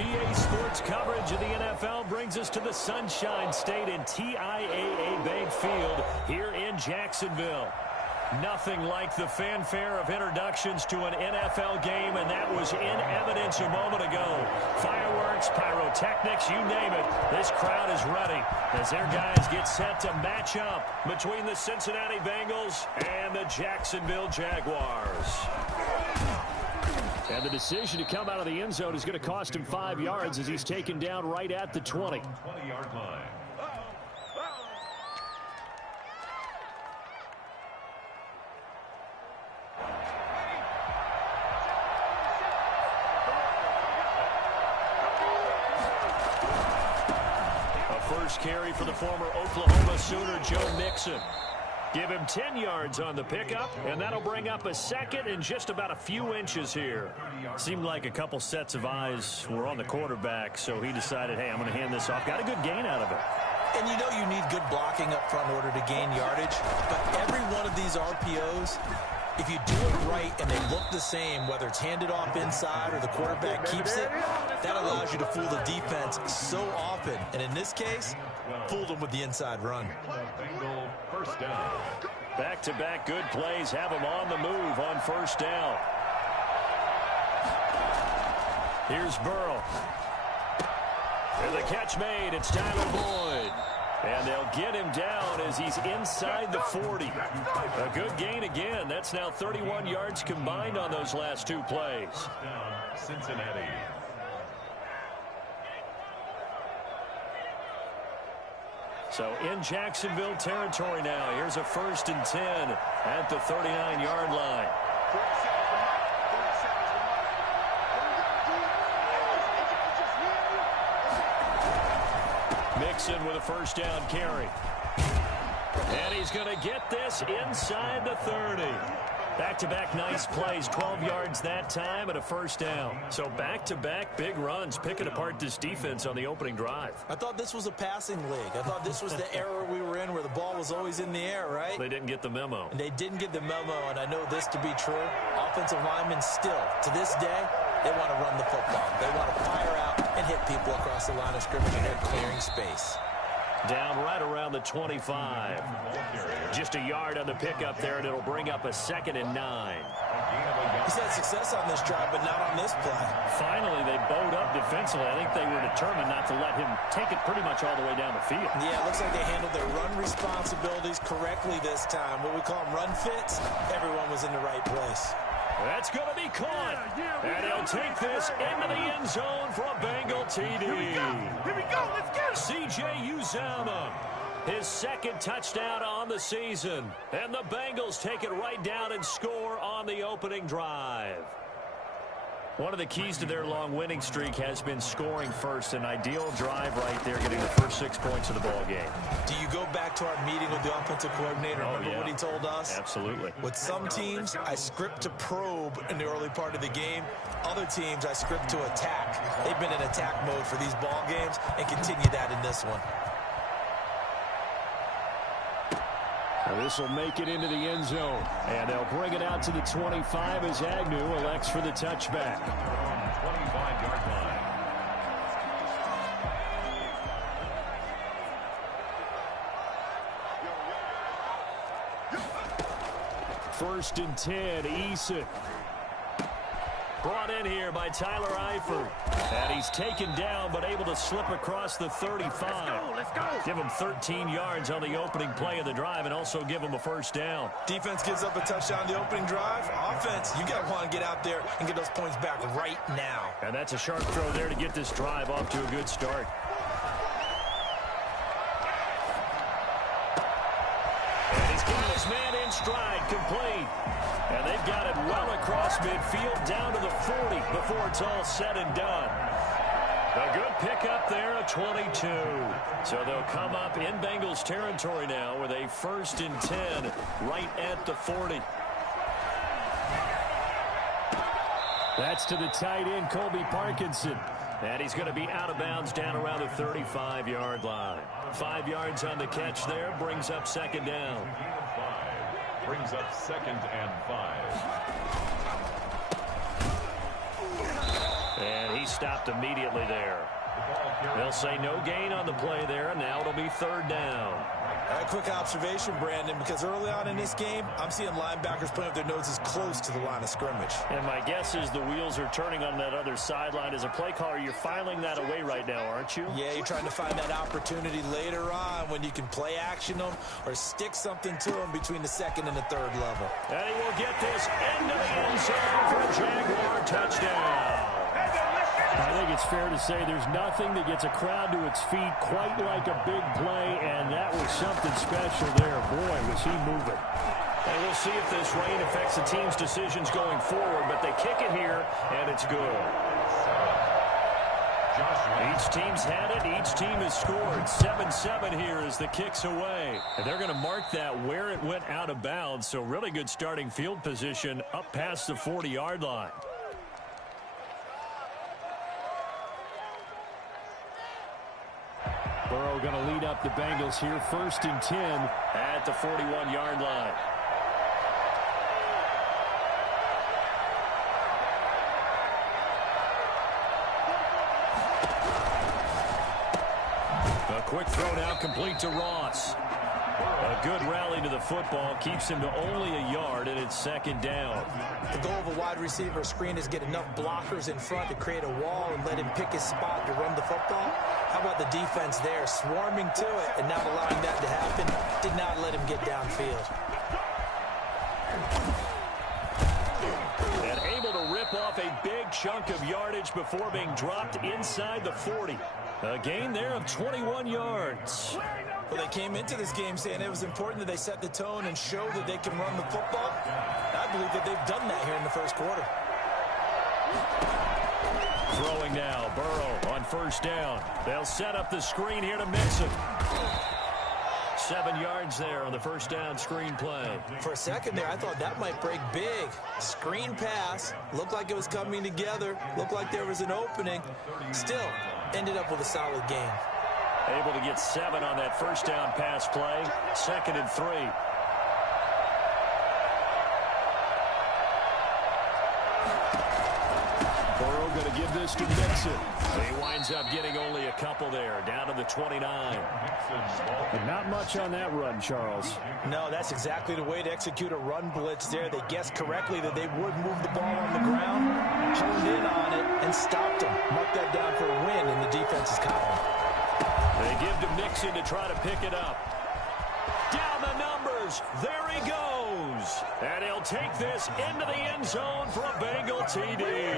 EA Sports coverage of the NFL brings us to the Sunshine State and TIAA Bank Field here in Jacksonville. Nothing like the fanfare of introductions to an NFL game, and that was in evidence a moment ago. Fireworks, pyrotechnics, you name it. This crowd is ready as their guys get set to match up between the Cincinnati Bengals and the Jacksonville Jaguars. And the decision to come out of the end zone is going to cost him 5 yards as he's taken down right at the 20. 20-yard line. First carry for the former Oklahoma Sooner, Joe Mixon. Give him 10 yards on the pickup, and that'll bring up a second and just about a few inches here. Seemed like a couple sets of eyes were on the quarterback, so he decided, hey, I'm going to hand this off. Got a good gain out of it. And you know you need good blocking up front in order to gain yardage, but every one of these RPOs, if you do it right and they look the same, whether it's handed off inside or the quarterback keeps it, that allows you to fool the defense so often. And in this case, fooled them with the inside run. First down. Back-to-back good plays have them on the move on first down. Here's Burrow. And the catch made. It's Tyler Boyd. And they'll get him down as he's inside the 40. A good gain again. That's now 31 yards combined on those last two plays. Cincinnati. So in Jacksonville territory now. Here's a 1st and 10 at the 39-yard line. Mixon with a first down carry. And he's going to get this inside the 30. Back-to-back nice plays, 12 yards that time and a first down. So back-to-back big runs, picking apart this defense on the opening drive. I thought this was a passing league. I thought this was the era we were in where the ball was always in the air, right? They didn't get the memo. And they didn't get the memo, and I know this to be true. Offensive linemen still, to this day, they want to run the football. They want to fire out and hit people across the line of scrimmage, and they're clearing space. Down right around the 25. Just a yard on the pickup there, and it'll bring up a 2nd and 9. He's had success on this drive, but not on this play. Finally, they bowed up defensively. I think they were determined not to let him take it pretty much all the way down the field. Yeah, it looks like they handled their run responsibilities correctly this time. What we call them run fits, everyone was in the right place. That's going to be caught. And he'll take this into the end zone for a Bengal TD. Here we go. Let's get it. C.J. Uzomah, his 2nd touchdown on the season. And the Bengals take it right down and score on the opening drive. One of the keys to their long winning streak has been scoring first. An ideal drive right there, getting the first 6 points of the ball game. Do you go back to our meeting with the offensive coordinator? Remember what he told us? Absolutely. With some teams, I script to probe in the early part of the game. Other teams, I script to attack. They've been in attack mode for these ball games and continue that in this one. This will make it into the end zone. And they'll bring it out to the 25 as Agnew elects for the touchback. 25-yard line. First and 10, Eason. Brought in here by Tyler Eifert. And he's taken down but able to slip across the 35. Let's go. Give him 13 yards on the opening play of the drive and also give him a first down. Defense gives up a touchdown the opening drive. Offense, you got to want to get out there and get those points back right now. And that's a sharp throw there to get this drive off to a good start. And he's got his man in stride, complete. And they've got it well across midfield down to the 40 before it's all said and done. A good pickup there at 22. So they'll come up in Bengals territory now with a 1st and 10 right at the 40. That's to the tight end, Colby Parkinson. And he's going to be out of bounds down around the 35-yard line. 5 yards on the catch there, brings up 2nd down. Brings up 2nd and 5. And he stopped immediately there. They'll say no gain on the play there, and now it'll be third down. A quick observation, Brandon, because early on in this game, I'm seeing linebackers putting up their noses close to the line of scrimmage. And my guess is the wheels are turning on that other sideline. As a play caller, you're filing that away right now, aren't you? Yeah, you're trying to find that opportunity later on when you can play action them or stick something to them between the second and the third level. And he will get this into the end zone for a Jaguar touchdown. I think it's fair to say there's nothing that gets a crowd to its feet quite like a big play, and that was something special there. Boy, was he moving. And we'll see if this rain affects the team's decisions going forward, but they kick it here, and it's good. Each team's had it. Each team has scored. 7-7 here as the kick's away. And they're going to mark that where it went out of bounds, so really good starting field position up past the 40-yard line. Burrow going to lead up the Bengals here, 1st and 10 at the 41-yard line. A quick throw now complete to Ross. A good rally to the football keeps him to only a yard, and it's 2nd down. The goal of a wide receiver screen is get enough blockers in front to create a wall and let him pick his spot to run the football. How about the defense there, swarming to it and not allowing that to happen? Did not let him get downfield. And able to rip off a big chunk of yardage before being dropped inside the 40. A gain there of 21 yards. Well, they came into this game saying it was important that they set the tone and show that they can run the football. I believe that they've done that here in the first quarter. Throwing now, Burrow on 1st down. They'll set up the screen here to Mixon. 7 yards there on the 1st down screen play. For a second there, I thought that might break big. Screen pass, looked like it was coming together, looked like there was an opening. Still, ended up with a solid game. Able to get 7 on that 1st down pass play. 2nd and 3. Burrow going to give this to Mixon. He winds up getting only a couple there, down to the 29. But not much on that run, Charles. No, that's exactly the way to execute a run blitz there. They guessed correctly that they would move the ball on the ground, honed in on it, and stopped them. Marked that down for a win in the defense's column. They give to Mixon to try to pick it up. Down the numbers. There he goes. And he'll take this into the end zone for a Bengal TD.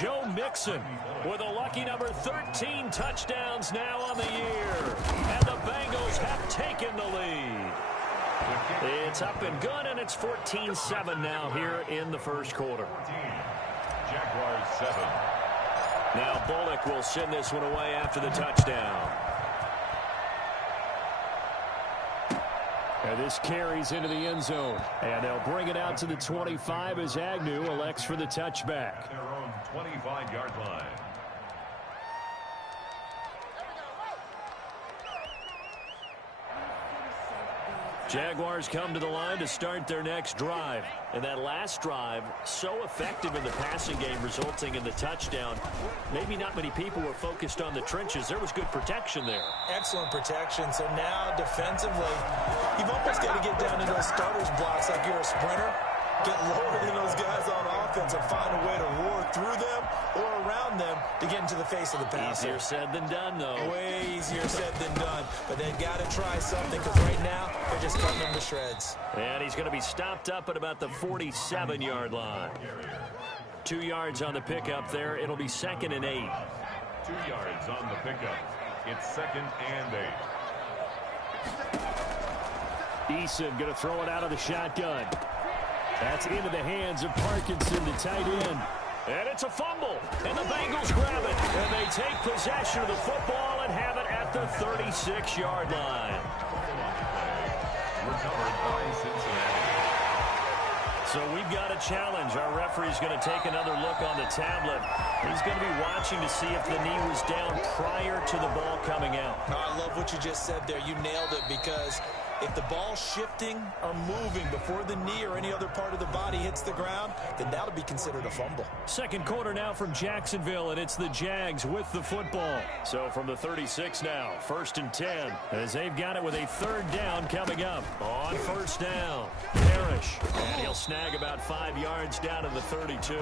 Joe Mixon with a lucky number 13 touchdowns now on the year. And the Bengals have taken the lead. It's up and good, and it's 14-7 now here in the first quarter. Jaguars 7. Now Bullock will send this one away after the touchdown. And this carries into the end zone. And they'll bring it out to the 25 as Agnew elects for the touchback. Their own 25-yard line. Jaguars come to the line to start their next drive. And that last drive, so effective in the passing game, resulting in the touchdown. Maybe not many people were focused on the trenches. There was good protection there. Excellent protection. So now, defensively, you've almost got to get down to those starters blocks like you're a sprinter. Get lower than those guys on offense and find a way to roar through them or around them to get into the face of the passer. Easier said than done, though. Way easier said than done. But they've got to try something because right now they're just cutting them to shreds. And he's going to be stopped up at about the 47-yard line. 2 yards on the pickup there. It'll be 2nd and 8. 2 yards on the pickup. It's 2nd and 8. Eason going to throw it out of the shotgun. That's into the hands of Parkinson, the tight end. And it's a fumble. And the Bengals grab it. And they take possession of the football and have it at the 36-yard line. Recovered by Cincinnati. So we've got a challenge. Our referee's going to take another look on the tablet. He's going to be watching to see if the knee was down prior to the ball coming out. I love what you just said there. You nailed it because If the ball's shifting or moving before the knee or any other part of the body hits the ground, then that'll be considered a fumble. Second quarter now from Jacksonville, and it's the Jags with the football. So from the 36 now, 1st and 10, as they've got it with a third down coming up. On first down, Parrish, and he'll snag about 5 yards down to the 32.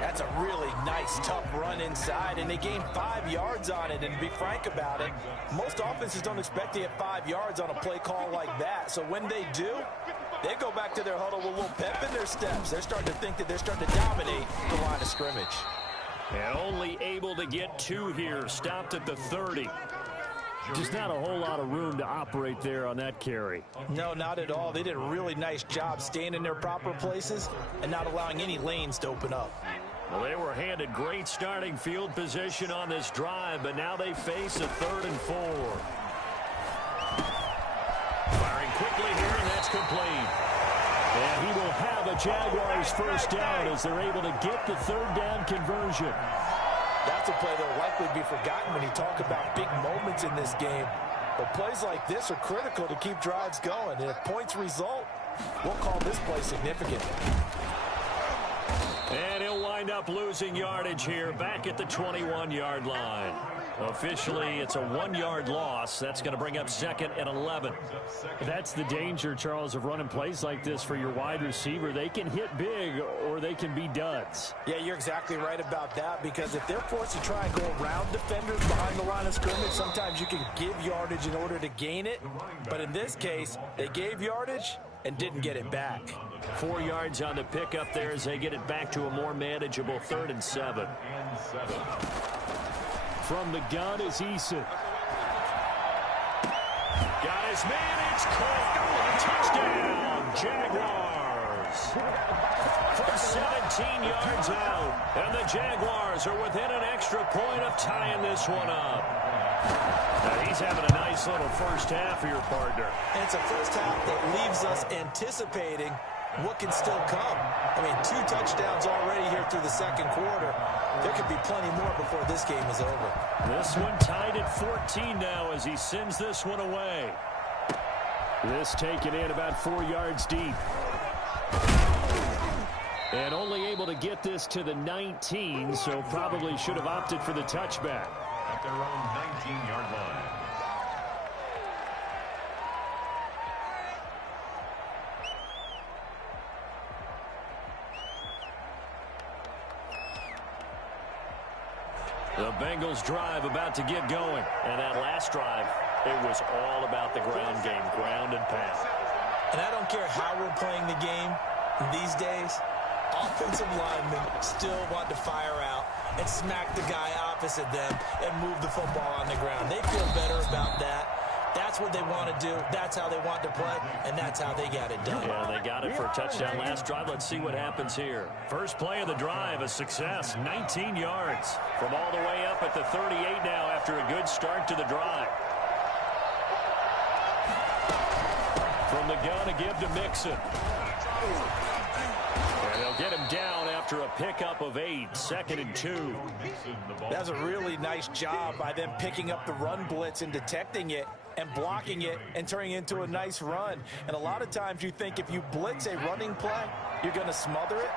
That's a really nice, tough run inside, and they gained 5 yards on it. And to be frank about it, most offenses don't expect to get 5 yards on a play call like that. So when they do, they go back to their huddle with a little pep in their steps. They're starting to think that they're starting to dominate the line of scrimmage. And only able to get 2 here, stopped at the 30. Just not a whole lot of room to operate there on that carry. No, not at all. They did a really nice job staying in their proper places and not allowing any lanes to open up. Well, they were handed great starting field position on this drive, but now they face a 3rd and 4. Firing quickly here, and that's complete. And he will have a Jaguars first down as they're able to get the 3rd down conversion. That's a play that will likely be forgotten when you talk about big moments in this game. But plays like this are critical to keep drives going. And if points result, we'll call this play significant. And he'll wind up losing yardage here back at the 21-yard line. Officially, it's a 1-yard loss. That's going to bring up 2nd and 11. That's the danger, Charles, of running plays like this for your wide receiver. They can hit big or they can be duds. Yeah, you're exactly right about that, because if they're forced to try and go around defenders behind the line of scrimmage, sometimes you can give yardage in order to gain it. But in this case, they gave yardage and didn't get it back. 4 yards on the pickup there as they get it back to a more manageable 3rd and 7. From the gun is Eason. Got his man, it's caught. Touchdown, Jaguars. From 17 yards out. And the Jaguars are within an extra point of tying this one up. Now he's having a nice little first half for your partner. And it's a first half that leaves us anticipating what can still come. I mean, 2 touchdowns already here through the second quarter. There could be plenty more before this game is over. This one tied at 14 now as he sends this one away. This taken in about 4 yards deep. And only able to get this to the 19, so probably should have opted for the touchback. At their own 19-yard line. The Bengals drive about to get going. And that last drive, it was all about the ground game, ground and pound. And I don't care how we're playing the game these days, offensive linemen still want to fire out and smack the guy opposite them and move the football on the ground. They feel better about that. That's what they want to do. That's how they want to play, and that's how they got it done. Yeah, they got it for a touchdown last drive. Let's see what happens here. First play of the drive, a success, 19 yards. From all the way up at the 38 now after a good start to the drive. From the gun, a give to Mixon. And they'll get him down after a pickup of 8, 2nd and 2. That's a really nice job by them picking up the run blitz and detecting it and blocking it and turning it into a nice run. And a lot of times you think if you blitz a running play, you're going to smother it.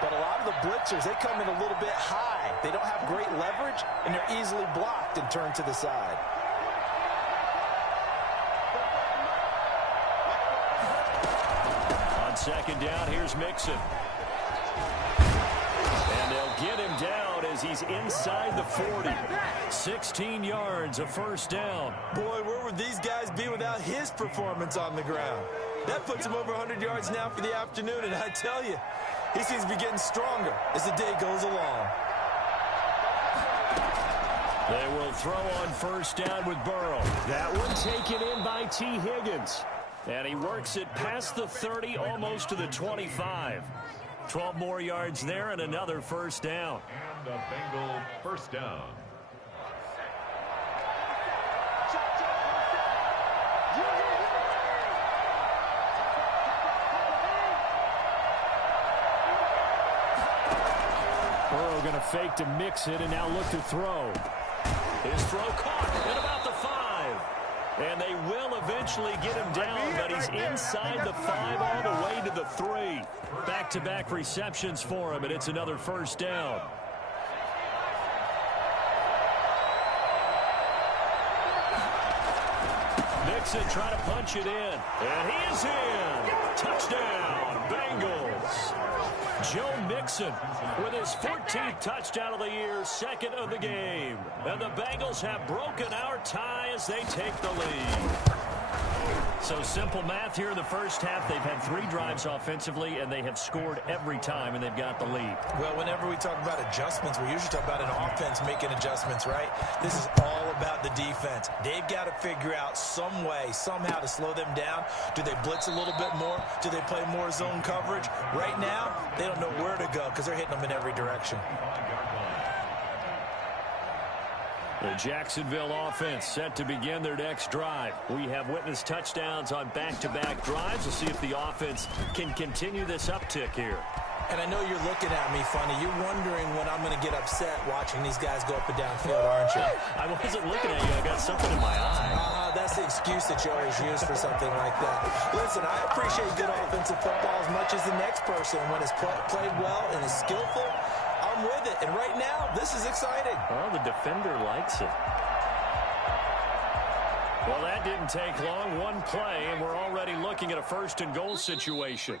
But a lot of the blitzers, they come in a little bit high. They don't have great leverage, and they're easily blocked and turned to the side. On second down, here's Mixon. And they'll get him down as he's inside the 40. 16 yards, a first down. Boy, where would these guys be without his performance on the ground? That puts him over 100 yards now for the afternoon, and I tell you, he seems to be getting stronger as the day goes along. They will throw on first down with Burrow. That one taken in by T. Higgins. And he works it past the 30, almost to the 25. 12 more yards there and another first down. And a Bengal first down. Burrow going to fake to mix it and now look to throw. His throw caught at about the 5. And they will eventually get him down, but he's inside the 5 all the way to the 3. Back-to-back receptions for him, and it's another first down. Mixon trying to punch it in, and he is in. Touchdown, Bengals. Joe Mixon with his 14th touchdown of the year, second of the game. And the Bengals have broken our tie as they take the lead. So simple math here in the first half. They've had 3 drives offensively, and they have scored every time, and they've got the lead. Well, whenever we talk about adjustments, we usually talk about an offense making adjustments, right? This is all about the defense. They've got to figure out some way, somehow to slow them down. Do they blitz a little bit more? Do they play more zone coverage? Right now, they don't know where to go because they're hitting them in every direction. The Jacksonville offense set to begin their next drive. We have witnessed touchdowns on back-to-back drives. We'll see if the offense can continue this uptick here. And I know you're looking at me funny. You're wondering when I'm going to get upset watching these guys go up and down field, aren't you? I wasn't looking at you. I got something in my eye. That's the excuse that you always use for something like that. Listen, I appreciate good offensive football as much as the next person. When it's played well and is skillful, I'm with it. And right now, this is exciting. Well, the defender likes it. Well, that didn't take long. One play, and we're already looking at a first and goal situation.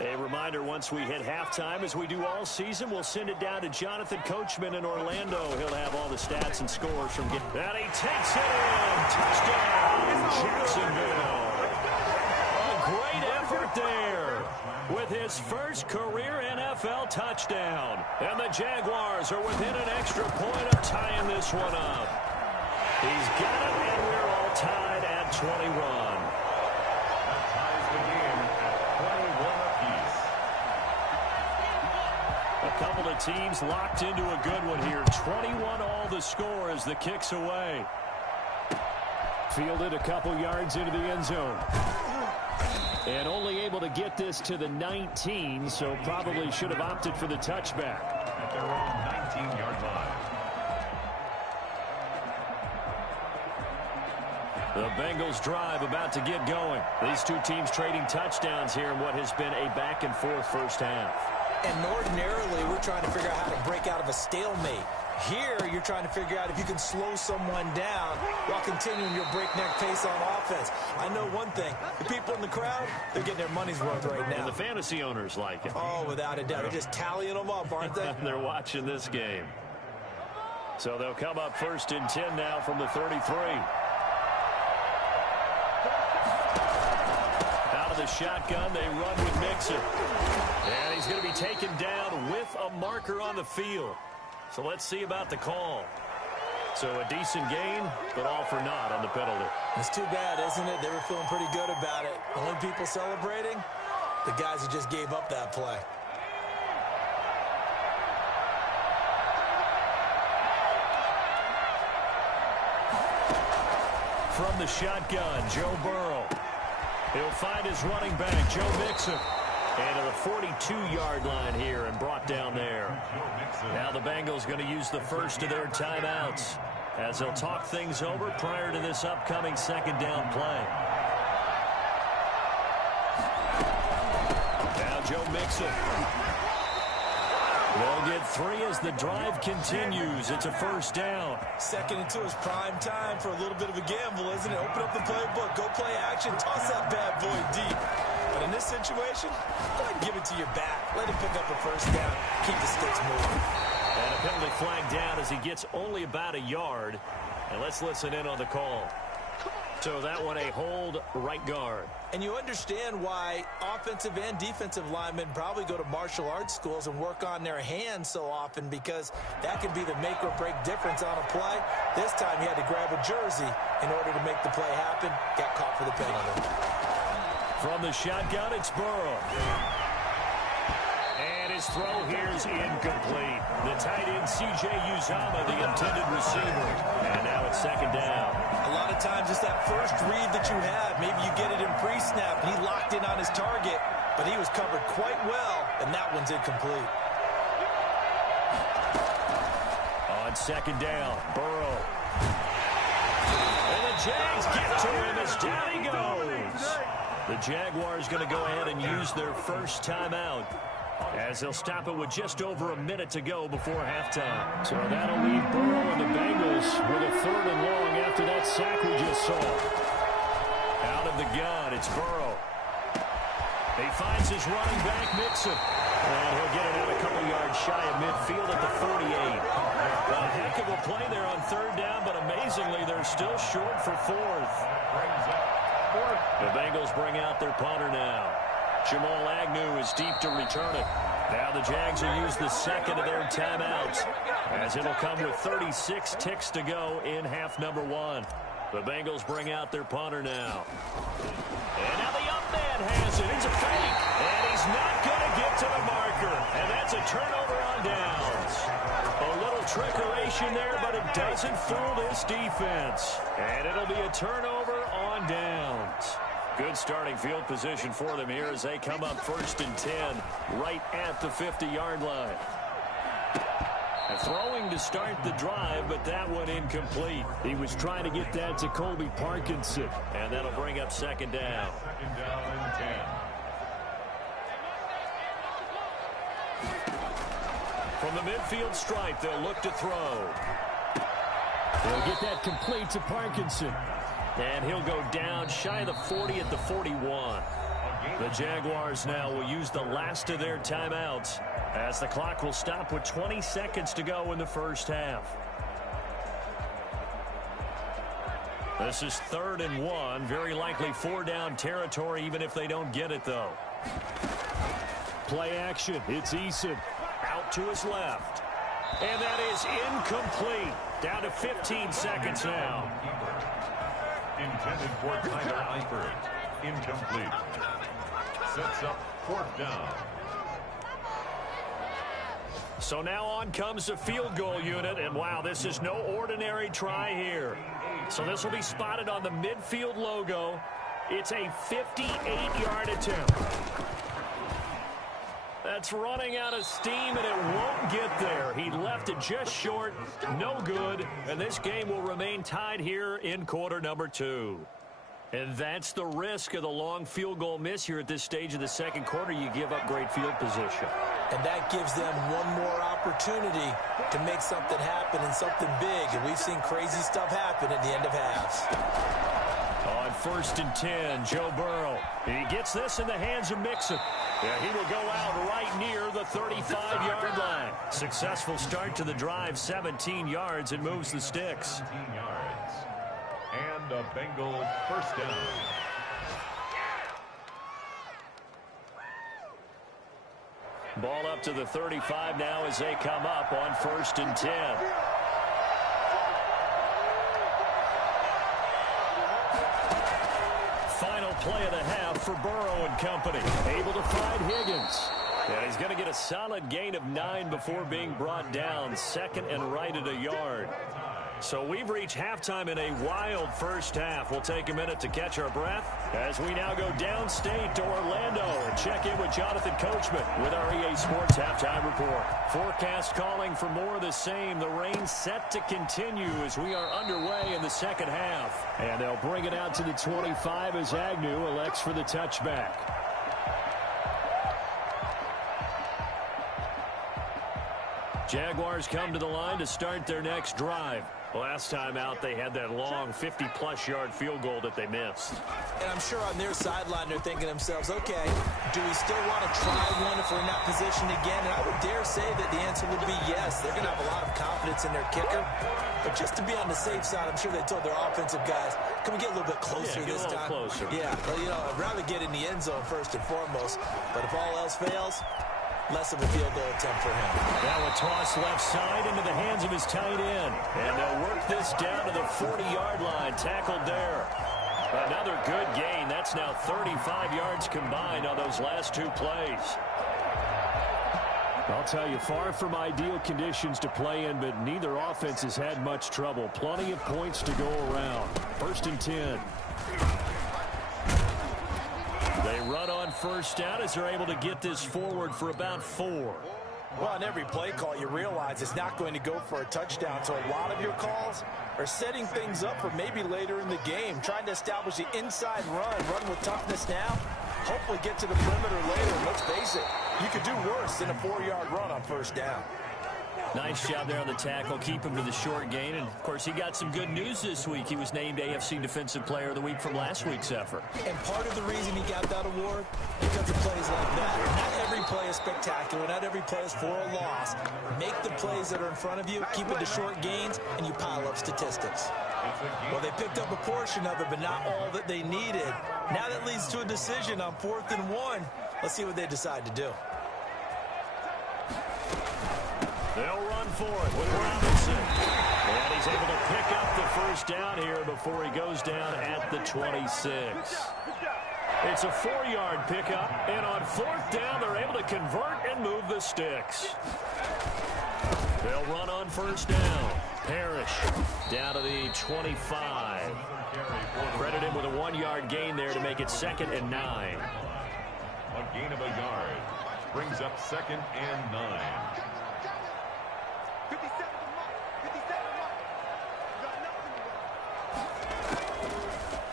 A reminder, once we hit halftime, as we do all season, we'll send it down to Jonathan Coachman in Orlando. He'll have all the stats and scores from getting. And he takes it in. Touchdown, Jacksonville. A great effort there with his first career NFL touchdown. And the Jaguars are within an extra point of tying this one up. He's got it, and we're all tied at 21. Couple of teams locked into a good one here. 21 all the score as the kick's away. Fielded a couple yards into the end zone. And only able to get this to the 19, so probably should have opted for the touchback. At their own 19-yard line. The Bengals drive about to get going. These two teams trading touchdowns here in what has been a back-and-forth first half. And ordinarily, we're trying to figure out how to break out of a stalemate. Here, you're trying to figure out if you can slow someone down while continuing your breakneck pace on offense. I know one thing. The people in the crowd, they're getting their money's worth right now. And the fantasy owners like it. Oh, without a doubt. They're just tallying them up, aren't they? They're watching this game. So they'll come up first and 10 now from the 33. Out of the shotgun, they run with Mixon. And he's going to be taken down with a marker on the field. So let's see about the call. So a decent gain, but all for naught on the penalty. It's too bad, isn't it? They were feeling pretty good about it. The only people celebrating, the guys who just gave up that play. From the shotgun, Joe Burrow. He'll find his running back, Joe Mixon. And to the 42-yard line here and brought down there. Now the Bengals going to use the first of their timeouts as they'll talk things over prior to this upcoming second down play. Now Joe Mixon. They'll get 3 as the drive continues. It's a first down. Second and 2 is prime time for a little bit of a gamble, isn't it? Open up the playbook, go play action, toss that bad boy deep. But in this situation, go ahead and give it to your back. Let him pick up a first down. Keep the sticks moving. And a penalty flag down as he gets only about a yard. And let's listen in on the call. So that one, a hold right guard. And you understand why offensive and defensive linemen probably go to martial arts schools and work on their hands so often, because that can be the make or break difference on a play. This time he had to grab a jersey in order to make the play happen. Got caught for the penalty. From the shotgun, it's Burrow. And his throw here is incomplete. The tight end, C.J. Uzomah, the intended receiver. And now it's second down. A lot of times it's that first read that you have. Maybe you get it in pre-snap, and he locked in on his target, but he was covered quite well, and that one's incomplete. On second down, Burrow. And the Jags get to him as down he goes. The Jaguars going to go ahead and use their first timeout, as they'll stop it with just over a minute to go before halftime. So that'll leave Burrow and the Bengals with a 3rd and long after that sack we just saw. Out of the gun, it's Burrow. He finds his running back, Mixon. And he'll get it out a couple yards shy of midfield at the 48. A heck of a play there on 3rd down, but amazingly, they're still short for 4th. The Bengals bring out their punter now. Jamal Agnew is deep to return it. Now the Jags will use the second of their timeouts, as it'll come with 36 ticks to go in half number 1. The Bengals bring out their punter now. And now the up man has it. It's a fake. And he's not going to get to the marker. And that's a turnover on downs. A little trickeration there, but it doesn't fool this defense. And it'll be a turnover on downs. Good starting field position for them here as they come up 1st and 10 right at the 50-yard line. Throwing to start the drive, but that one incomplete. He was trying to get that to Colby Parkinson, and that'll bring up 2nd down. 2nd down and 10. From the midfield stripe, they'll look to throw. They'll get that complete to Parkinson. And he'll go down shy of the 40 at the 41. The Jaguars now will use the last of their timeouts, as the clock will stop with 20 seconds to go in the first half. This is 3rd and 1. Very likely 4-down territory, even if they don't get it, though. Play action. It's Eason. Out to his left. And that is incomplete. Down to 15 seconds now. Intended for Tyler Eifert. Incomplete. Sets up 4th down. So now on comes the field goal unit, and wow, this is no ordinary try here. So this will be spotted on the midfield logo. It's a 58-yard attempt. That's running out of steam, and it won't get there. He left it just short, no good, and this game will remain tied here in quarter number 2. And that's the risk of the long field goal miss here at this stage of the second quarter. You give up great field position. And that gives them one more opportunity to make something happen and something big. And we've seen crazy stuff happen at the end of halves. On 1st and 10, Joe Burrow. He gets this in the hands of Mixon. Yeah, he will go out right near the 35-yard line. Successful start to the drive, 17 yards, and moves the sticks. 17 yards. And a Bengal 1st down. Ball up to the 35 now as they come up on 1st and 10. Final play of the half for Burrow and company. Able to find Higgins. And he's going to get a solid gain of 9 before being brought down. 2nd and right at a yard. So we've reached halftime in a wild first half. We'll take a minute to catch our breath as we now go downstate to Orlando and check in with Jonathan Coachman with our EA Sports Halftime Report. Forecast calling for more of the same. The rain set to continue as we are underway in the second half. And they'll bring it out to the 25 as Agnew elects for the touchback. Jaguars come to the line to start their next drive. Last time out, they had that long 50-plus yard field goal that they missed. And I'm sure on their sideline, they're thinking to themselves, okay, do we still want to try one if we're in that position again? And I would dare say that the answer would be yes. They're going to have a lot of confidence in their kicker. But just to be on the safe side, I'm sure they told their offensive guys, can we get a little bit closer this time? Closer. Yeah, well, you know, I'd rather get in the end zone first and foremost. But if all else fails, less of a field goal attempt for him. Now a toss left side into the hands of his tight end. And they'll work this down to the 40-yard line. Tackled there. Another good gain. That's now 35 yards combined on those last two plays. I'll tell you, far from ideal conditions to play in, but neither offense has had much trouble. Plenty of points to go around. 1st and 10. They run on first down as they're able to get this forward for about 4. Well, on every play call, you realize it's not going to go for a touchdown, so a lot of your calls are setting things up for maybe later in the game, trying to establish the inside run with toughness now, hopefully get to the perimeter later. And let's face it, you could do worse than a 4-yard run on first down. Nice job there on the tackle. Keep him to the short gain. And, of course, he got some good news this week. He was named AFC Defensive Player of the Week from last week's effort. And part of the reason he got that award, because of plays like that. Not every play is spectacular. Not every play is for a loss. Make the plays that are in front of you, keep it to short gains, and you pile up statistics. Well, they picked up a portion of it, but not all that they needed. Now that leads to a decision on 4th and 1. Let's see what they decide to do. They'll run for it with Robinson. And he's able to pick up the first down here before he goes down at the 26. It's a 4-yard pickup, and on 4th down, they're able to convert and move the sticks. They'll run on first down. Parrish down to the 25. Credit him with a 1-yard gain there to make it 2nd and 9. A gain of a yard brings up 2nd and 9.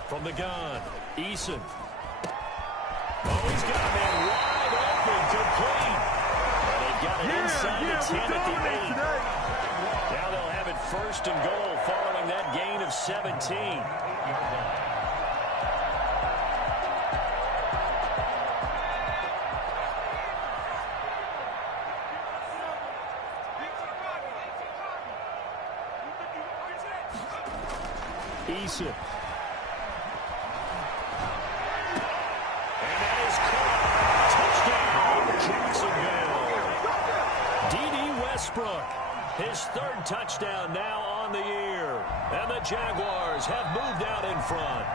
From the gun, Eason. Oh, he's got a man wide open, complete. And they got it inside the 10 at the 8. Now they'll have it 1st and goal following that gain of 17. Eason. Westbrook, his 3rd touchdown now on the year. And the Jaguars have moved out in front.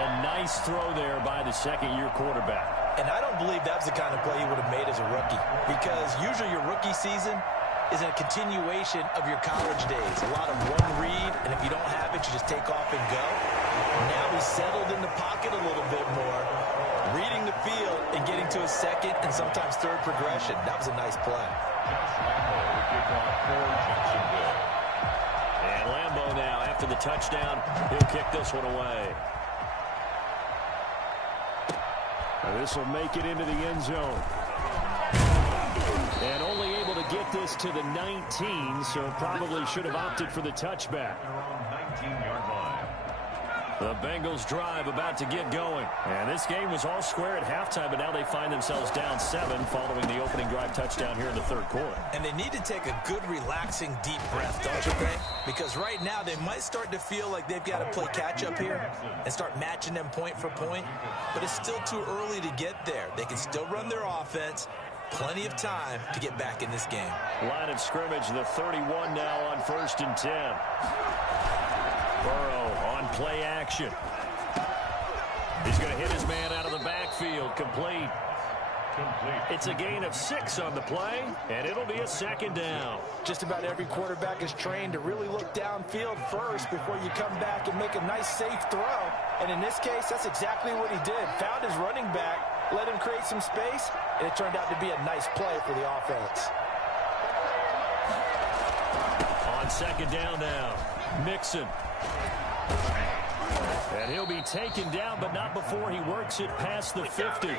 A nice throw there by the 2nd-year quarterback. And I don't believe that's the kind of play he would have made as a rookie, because usually your rookie season is a continuation of your college days. A lot of one read, and if you don't have it, you just take off and go. Now he's settled in the pocket a little bit more, reading the field and getting to a 2nd and sometimes 3rd progression. That was a nice play. And Lambo now, after the touchdown, he'll kick this one away. This will make it into the end zone. And only able to get this to the 19, so probably should have opted for the touchback. 19-yard line. The Bengals drive about to get going. And this game was all square at halftime, but now they find themselves down 7 following the opening drive touchdown here in the 3rd quarter. And they need to take a good, relaxing, deep breath, don't you think? Because right now they might start to feel like they've got to play catch-up here and start matching them point for point. But it's still too early to get there. They can still run their offense. Plenty of time to get back in this game. Line of scrimmage, the 31 now on 1st and 10. Burrow on play action. He's going to hit his man out of the backfield. Complete. It's a gain of 6 on the play, and it'll be a 2nd down. Just about every quarterback is trained to really look downfield first before you come back and make a nice, safe throw. And in this case, that's exactly what he did. Found his running back, let him create some space, and it turned out to be a nice play for the offense. On 2nd down now, Mixon. And he'll be taken down, but not before he works it past the 50.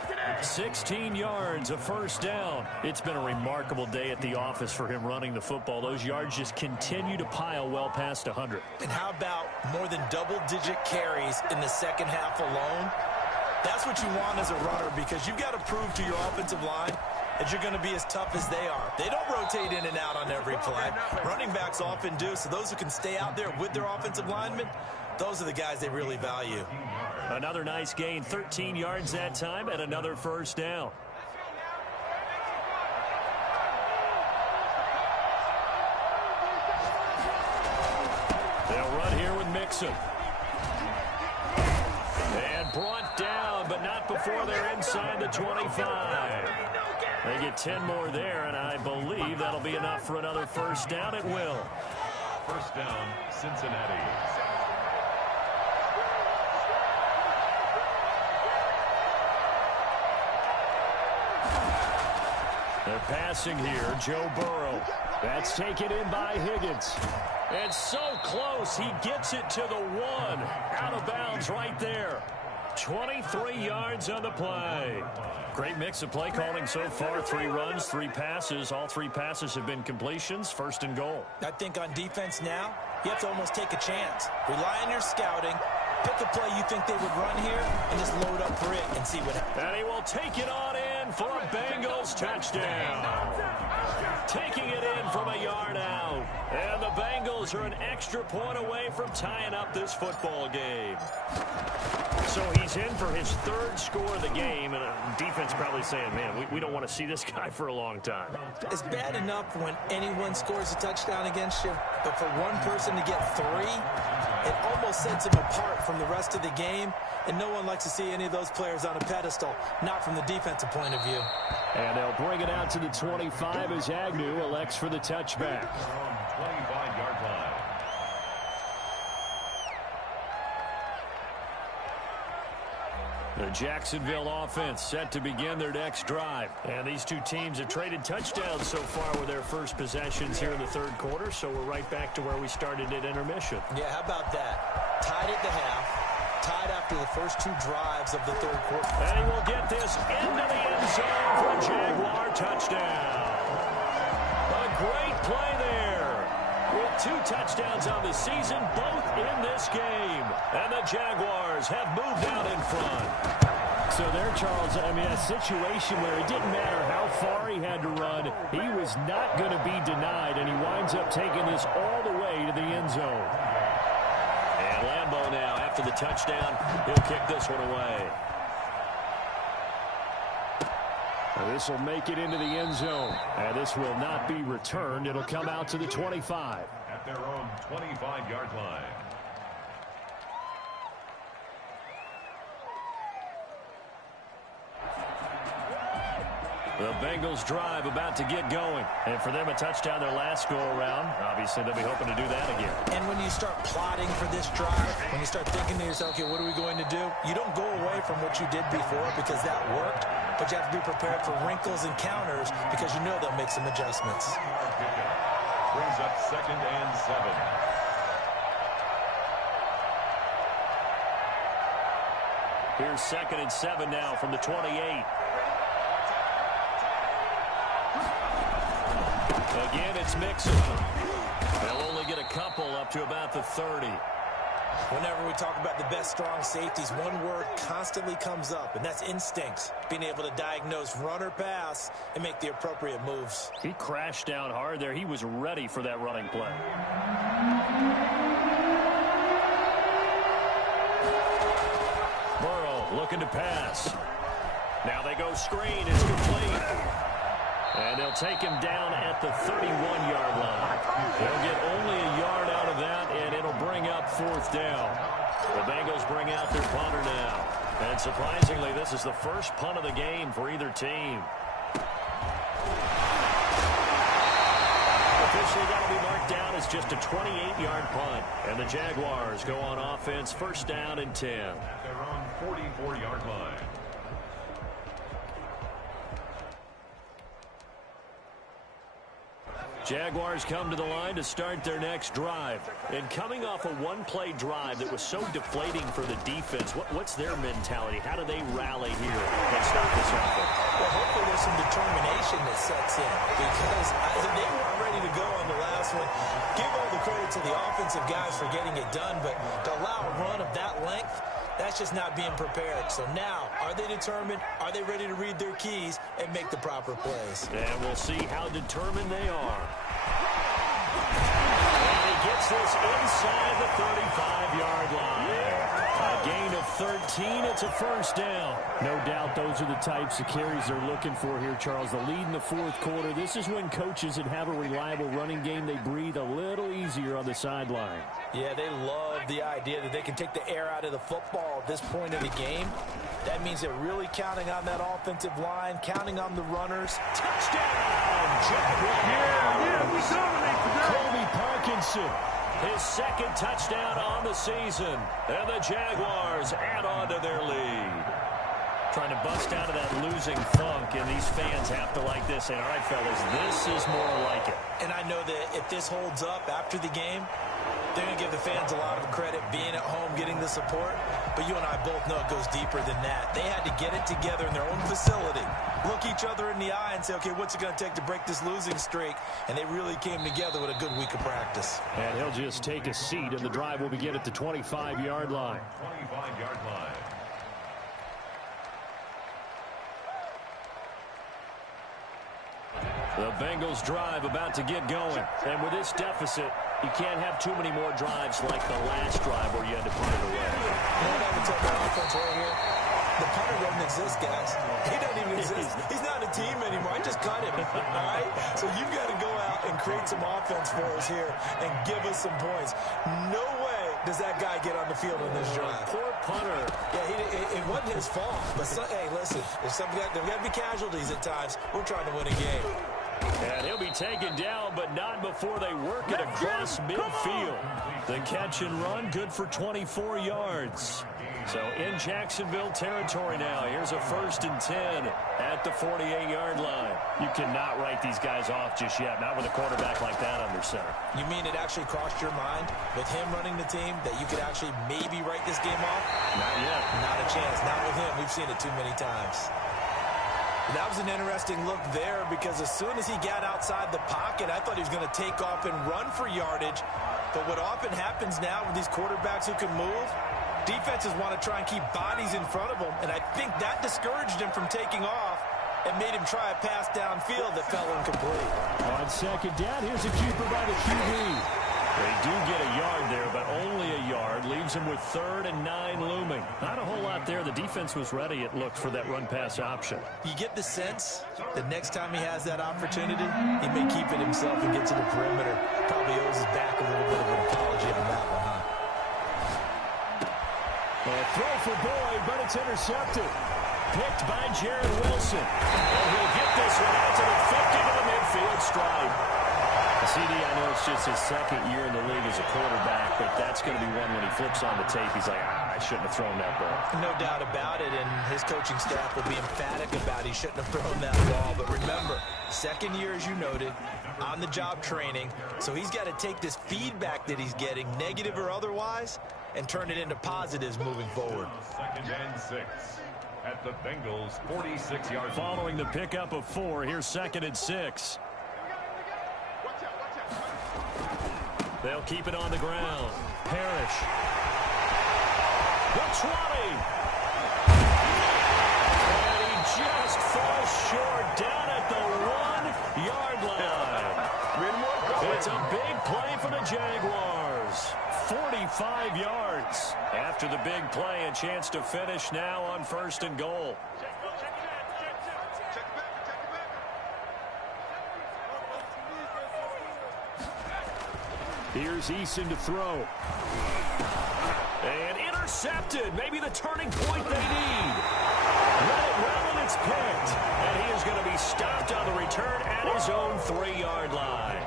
16 yards, a 1st down. It's been a remarkable day at the office for him running the football. Those yards just continue to pile well past 100. And how about more than double-digit carries in the 2nd half alone? That's what you want as a runner, because you've got to prove to your offensive line that you're going to be as tough as they are. They don't rotate in and out on every play. Running backs often do, so those who can stay out there with their offensive linemen, those are the guys they really value. Another nice gain, 13 yards that time, and another 1st down. They'll run here with Mixon. And brought down, but not before they're inside the 25. They get 10 more there, and I believe that'll be enough for another 1st down. It will. 1st down, Cincinnati. They're passing here. Joe Burrow. That's taken in by Higgins. It's so close. He gets it to the 1. Out of bounds right there. 23 yards on the play. Great mix of play calling so far. 3 runs, 3 passes. All 3 passes have been completions. 1st and goal. I think on defense now, you have to almost take a chance. Rely on your scouting. Pick a play you think they would run here and just load up for it and see what happens. And he will take it on in for a Bengals touchdown. Taking it in from a yard out. And the Bengals are an extra point away from tying up this football game. So he's in for his 3rd score of the game, and defense probably saying, man, we don't want to see this guy for a long time. It's bad enough when anyone scores a touchdown against you, but for one person to get 3, it almost sets him apart from the rest of the game, and no one likes to see any of those players on a pedestal, not from the defensive point of view. And they'll bring it out to the 25 as Agnew elects for the touchback. 25-yard line. The Jacksonville offense set to begin their next drive. And these 2 teams have traded touchdowns so far with their first possessions here in the 3rd quarter, so we're right back to where we started at intermission. Yeah, how about that? Tied at the half, tied after the first 2 drives of the 3rd quarter. And he will get this into the end zone for a Jaguar touchdown. A great play there. With 2 touchdowns on the season, both in this game. And the Jaguars have moved out in front. So there, Charles, I mean, a situation where it didn't matter how far he had to run, he was not going to be denied, and he winds up taking this all the way to the end zone. And Lambeau now, after the touchdown, he'll kick this one away. This will make it into the end zone. And this will not be returned. It'll come out to the 25. At their own 25-yard line. The Bengals drive about to get going. And for them, a touchdown their last go-around. Obviously, they'll be hoping to do that again. And when you start plotting for this drive, when you start thinking to yourself, okay, what are we going to do? You don't go away from what you did before because that worked, but you have to be prepared for wrinkles and counters because you know they'll make some adjustments. Brings up 2nd and 7. Here's 2nd and 7 now from the 28. Again, it's Mixon. They'll only get a couple up to about the 30. Whenever we talk about the best strong safeties, one word constantly comes up, and that's instincts. Being able to diagnose run or pass and make the appropriate moves. He crashed down hard there. He was ready for that running play. Burrow looking to pass. Now they go screen. It's complete. And they'll take him down at the 31-yard line. They'll get only a yard out of that, and it'll bring up 4th down. The Bengals bring out their punter now. And surprisingly, this is the first punt of the game for either team. Officially, that'll be marked down as just a 28-yard punt. And the Jaguars go on offense, 1st down and 10. At their own 44-yard line. Jaguars come to the line to start their next drive. And coming off a one-play drive that was so deflating for the defense, what's their mentality? How do they rally here and start this offense? Well, hopefully there's some determination that sets in because they weren't ready to go on the last one. Give all the credit to the offensive guys for getting it done, but to allow a run of that length, that's just not being prepared. So now, are they determined? Are they ready to read their keys and make the proper plays? And we'll see how determined they are. And he gets this inside the 35-yard line. A gain of 13. It's a 1st down. No doubt those are the types of carries they're looking for here, Charles. The lead in the 4th quarter. This is when coaches that have a reliable running game, they breathe a little easier on the sideline. Yeah, they love the idea that they can take the air out of the football at this point of the game. That means they're really counting on that offensive line, counting on the runners. Touchdown, Jaguars! Yeah, we dominate today. Colby Parkinson, his 2nd touchdown on the season. And the Jaguars add on to their lead. Trying to bust out of that losing funk, and these fans have to like this. And all right, fellas, this is more like it. And I know that if this holds up after the game, they're going to give the fans a lot of credit being at home, getting the support. But you and I both know it goes deeper than that. They had to get it together in their own facility, look each other in the eye and say, okay, what's it going to take to break this losing streak? And they really came together with a good week of practice. And he'll just take a seat, and the drive will begin at the 25-yard line. 25-yard line. The Bengals drive about to get going. And with this deficit, you can't have too many more drives like the last drive where you had to punt it away. You know what I would tell that offense right here? The punter doesn't exist, guys. He doesn't even exist. He's not a team anymore. I just cut him, all right? So you've got to go out and create some offense for us here and give us some points. No way does that guy get on the field on this drive. Poor punter. Yeah, it wasn't his fault. But, hey, listen, there's got to be casualties at times. We're trying to win a game. And he'll be taken down, but not before they work it across midfield. The catch and run, good for 24 yards. So in Jacksonville territory now. Here's a 1st and 10 at the 48-yard line. You cannot write these guys off just yet, not with a quarterback like that under center. You mean it actually crossed your mind with him running the team that you could actually maybe write this game off? Not yet. Not a chance. Not with him. We've seen it too many times. That was an interesting look there because as soon as he got outside the pocket, I thought he was going to take off and run for yardage. But what often happens now with these quarterbacks who can move, defenses want to try and keep bodies in front of them, and I think that discouraged him from taking off and made him try a pass downfield that fell incomplete. On second down, here's a keeper by the QB. They do get a yard there, but only a yard. Leaves him with 3rd and 9 looming. Not a whole lot there. The defense was ready, it looked, for that run-pass option. You get the sense that next time he has that opportunity, he may keep it himself and get to the perimeter. Probably owes his back a little bit of an apology on that one, huh? A throw for Boyd, but it's intercepted. Picked by Jared Wilson. And he'll get this one out to the 50 to the midfield stride. CD, I know it's just his 2nd year in the league as a quarterback, but that's going to be one when he flips on the tape. He's like, I shouldn't have thrown that ball. No doubt about it, and his coaching staff will be emphatic about he shouldn't have thrown that ball. But remember, 2nd year, as you noted, on-the-job training, so he's got to take this feedback that he's getting, negative or otherwise, and turn it into positives moving forward. 2nd and 6 at the Bengals' 46-yard line. Following the pickup of 4, here's 2nd and 6. They'll keep it on the ground. Parrish. The 20. And he just falls short down at the 1-yard line. It's a big play for the Jaguars. 45 yards. After the big play, a chance to finish now on 1st and goal. Here's Eason to throw. And intercepted. Maybe the turning point they need. Let it run, and it's picked. And he is going to be stopped on the return at his own 3-yard line.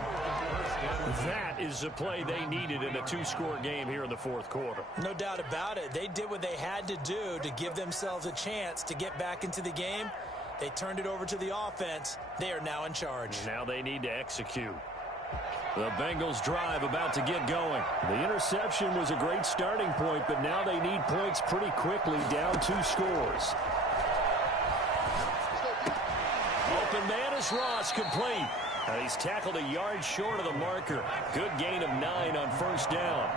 That is the play they needed in a 2-score game here in the 4th quarter. No doubt about it. They did what they had to do to give themselves a chance to get back into the game. They turned it over to the offense. They are now in charge. Now they need to execute. The Bengals drive about to get going. The interception was a great starting point, but now they need points pretty quickly, down 2 scores. Open man is Ross, complete. He's tackled a yard short of the marker. Good gain of 9 on 1st down.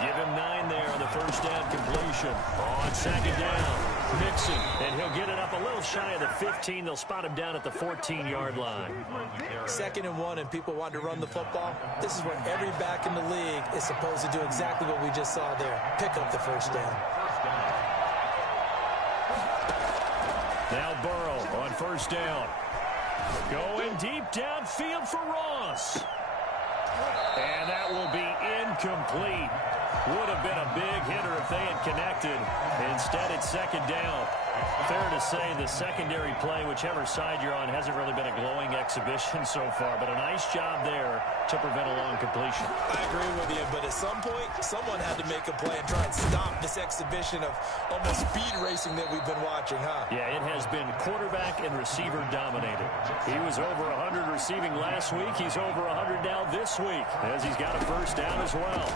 Give him 9 there on the 1st down completion. On 2nd down. Mixon, and he'll get it up a little shy of the 15. They'll spot him down at the 14-yard line. 2nd and 1, and people want to run the football. This is where every back in the league is supposed to do exactly what we just saw there. Pick up the 1st down. Now Burrow on 1st down. Going deep downfield for Ross. And that will be incomplete. Would have been a big hitter if they had connected. Instead, it's 2nd down. Fair to say the secondary play, whichever side you're on, hasn't really been a glowing exhibition so far, but a nice job there to prevent a long completion. I agree with you, but at some point, someone had to make a play and try and stop this exhibition of almost speed racing that we've been watching, huh? Yeah, it has been quarterback and receiver dominated. He was over 100 receiving last week. He's over 100 now this week, as he's got a first down as well.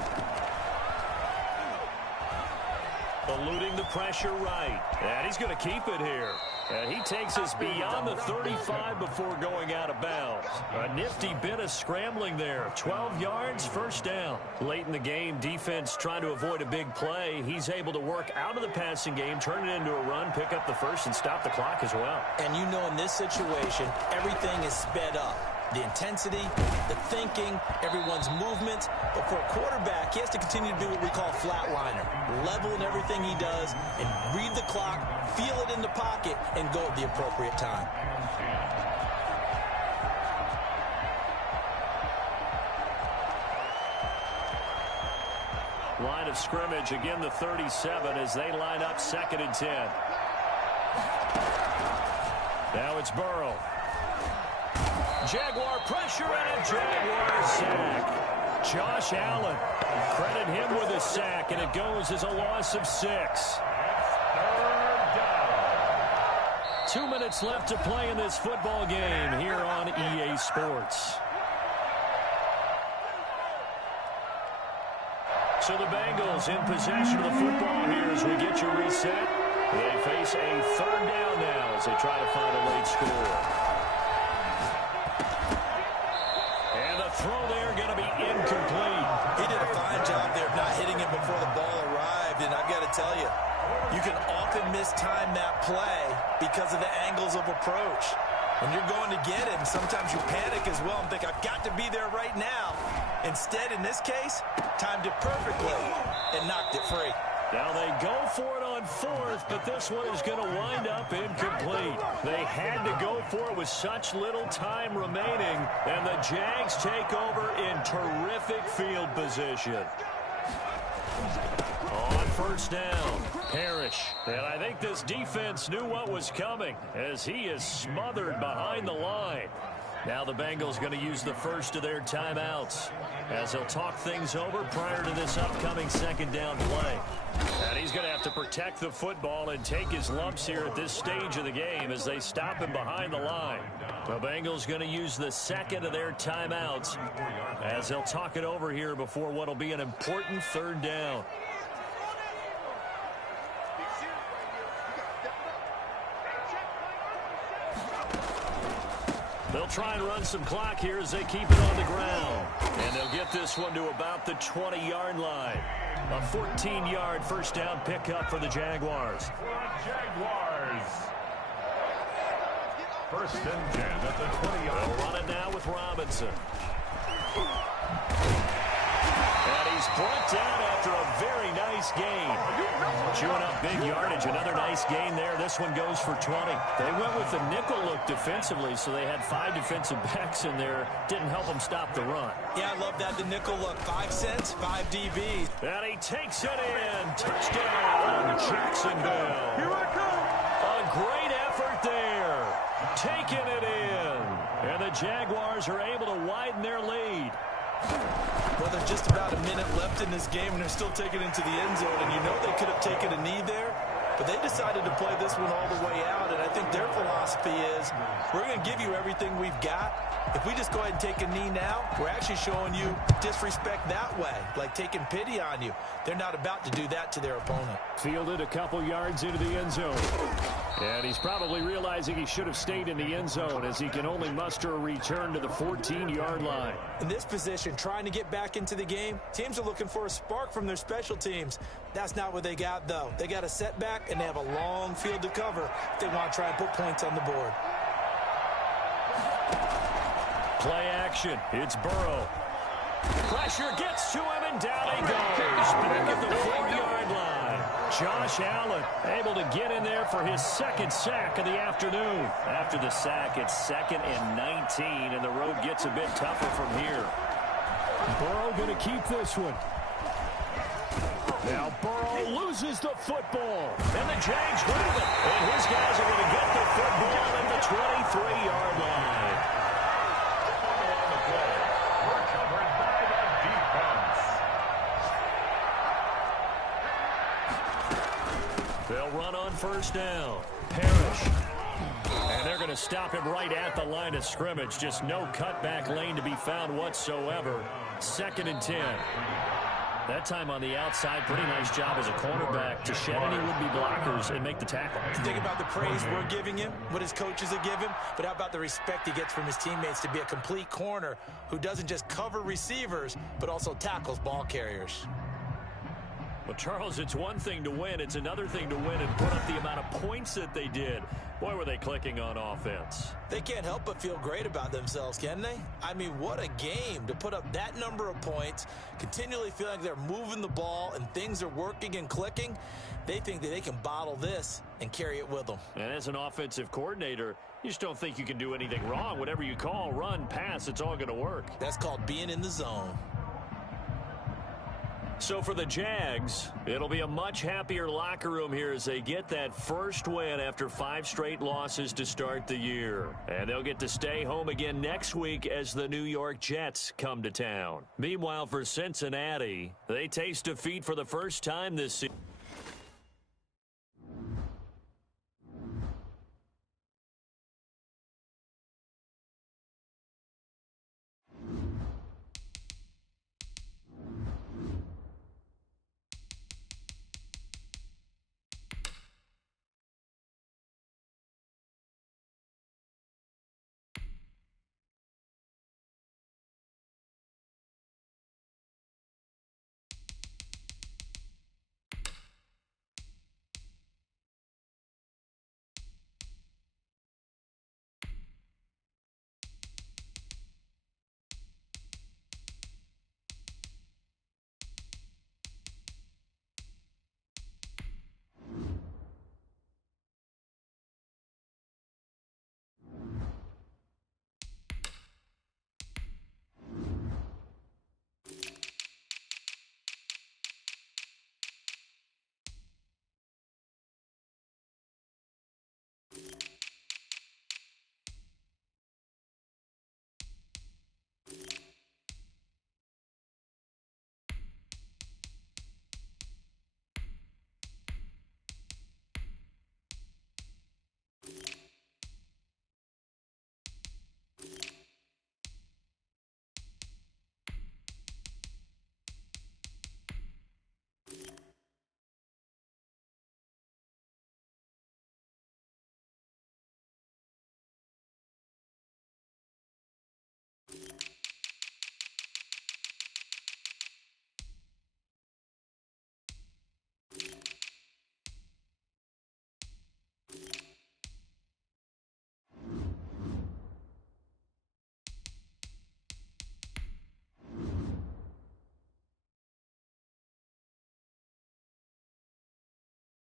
Eluding the pressure right. And he's going to keep it here. And he takes us beyond the 35 before going out of bounds. A nifty bit of scrambling there. 12 yards, first down. Late in the game, defense trying to avoid a big play. He's able to work out of the passing game, turn it into a run, pick up the first, and stop the clock as well. And you know in this situation, everything is sped up. The intensity, the thinking, everyone's movement. But for a quarterback, he has to continue to do what we call flatliner. Level in everything he does and read the clock, feel it in the pocket, and go at the appropriate time. Line of scrimmage, again the 37 as they line up 2nd and 10. Now it's Burrow. Jaguar pressure and a Jaguar sack. Josh Allen, credit him with a sack, and it goes as a loss of 6. 2 minutes left to play in this football game here on EA Sports. So the Bengals in possession of the football here as we get you reset. They face a 3rd down now as they try to find a late score. Throw there going to be incomplete. He did a fine job there of not hitting it before the ball arrived, and I've got to tell you, you can often mistime that play because of the angles of approach. When you're going to get it, and sometimes you panic as well and think, I've got to be there right now. Instead, in this case, timed it perfectly and knocked it free. Now they go for it on 4th, but this one is going to wind up incomplete. They had to go for it with such little time remaining, and the Jags take over in terrific field position. On 1st down, Parrish. And I think this defense knew what was coming as he is smothered behind the line. Now the Bengals going to use the first of their timeouts as they'll talk things over prior to this upcoming 2nd down play. And he's going to have to protect the football and take his lumps here at this stage of the game as they stop him behind the line. The Bengals going to use the 2nd of their timeouts as they'll talk it over here before what will be an important 3rd down. They'll try and run some clock here as they keep it on the ground. And they'll get this one to about the 20-yard line. A 14-yard first down pickup for the Jaguars. Jaguars. 1st and 10 at the 20-yard. They'll run it now with Robinson. And he's brought down after a very nice gain. Chewing up big yardage. Another nice gain there. This one goes for 20. They went with the nickel look defensively, so they had 5 defensive backs in there. Didn't help them stop the run. Yeah, I love that. The nickel look. 5 cents, 5 DBs. And he takes it in. Touchdown, Jacksonville. Here I come. A great effort there. Taking it in. And the Jaguars are able to widen their lead. Well, there's just about a minute left in this game, and they're still taking it into the end zone. And you know they could have taken a knee there, but they decided to play this one all the way out. And I think their philosophy is, we're going to give you everything we've got. If we just go ahead and take a knee now, we're actually showing you disrespect that way, like taking pity on you. They're not about to do that to their opponent. Fielded a couple yards into the end zone. And he's probably realizing he should have stayed in the end zone as he can only muster a return to the 14-yard line. In this position, trying to get back into the game, teams are looking for a spark from their special teams. That's not what they got, though. They got a setback, and they have a long field to cover if they want to try and put points on the board. Play action. It's Burrow. Pressure gets to him, and down he goes. Back at the 4-yard line. Josh Allen able to get in there for his 2nd sack of the afternoon. After the sack, it's 2nd and 19, and the road gets a bit tougher from here. Burrow going to keep this one. Now Burrow loses the football. And the Jags grab it. And his guys are going to get the football at the 23-yard line. On the play. Recovered by the defense. They'll run on first down. Parrish. And they're going to stop him right at the line of scrimmage. Just no cutback lane to be found whatsoever. 2nd and 10. That time on the outside, pretty nice job as a cornerback to shed any would-be blockers and make the tackle. Think about the praise we're giving him, what his coaches have given him, but how about the respect he gets from his teammates to be a complete corner who doesn't just cover receivers, but also tackles ball carriers. Well, Charles, it's one thing to win. It's another thing to win and put up the amount of points that they did. Boy, were they clicking on offense. They can't help but feel great about themselves, can they? I mean, what a game to put up that number of points, continually feel like they're moving the ball and things are working and clicking. They think that they can bottle this and carry it with them. And as an offensive coordinator, you just don't think you can do anything wrong. Whatever you call, run, pass, it's all going to work. That's called being in the zone. So for the Jags, it'll be a much happier locker room here as they get that first win after 5 straight losses to start the year. And they'll get to stay home again next week as the New York Jets come to town. Meanwhile, for Cincinnati, they taste defeat for the first time this season.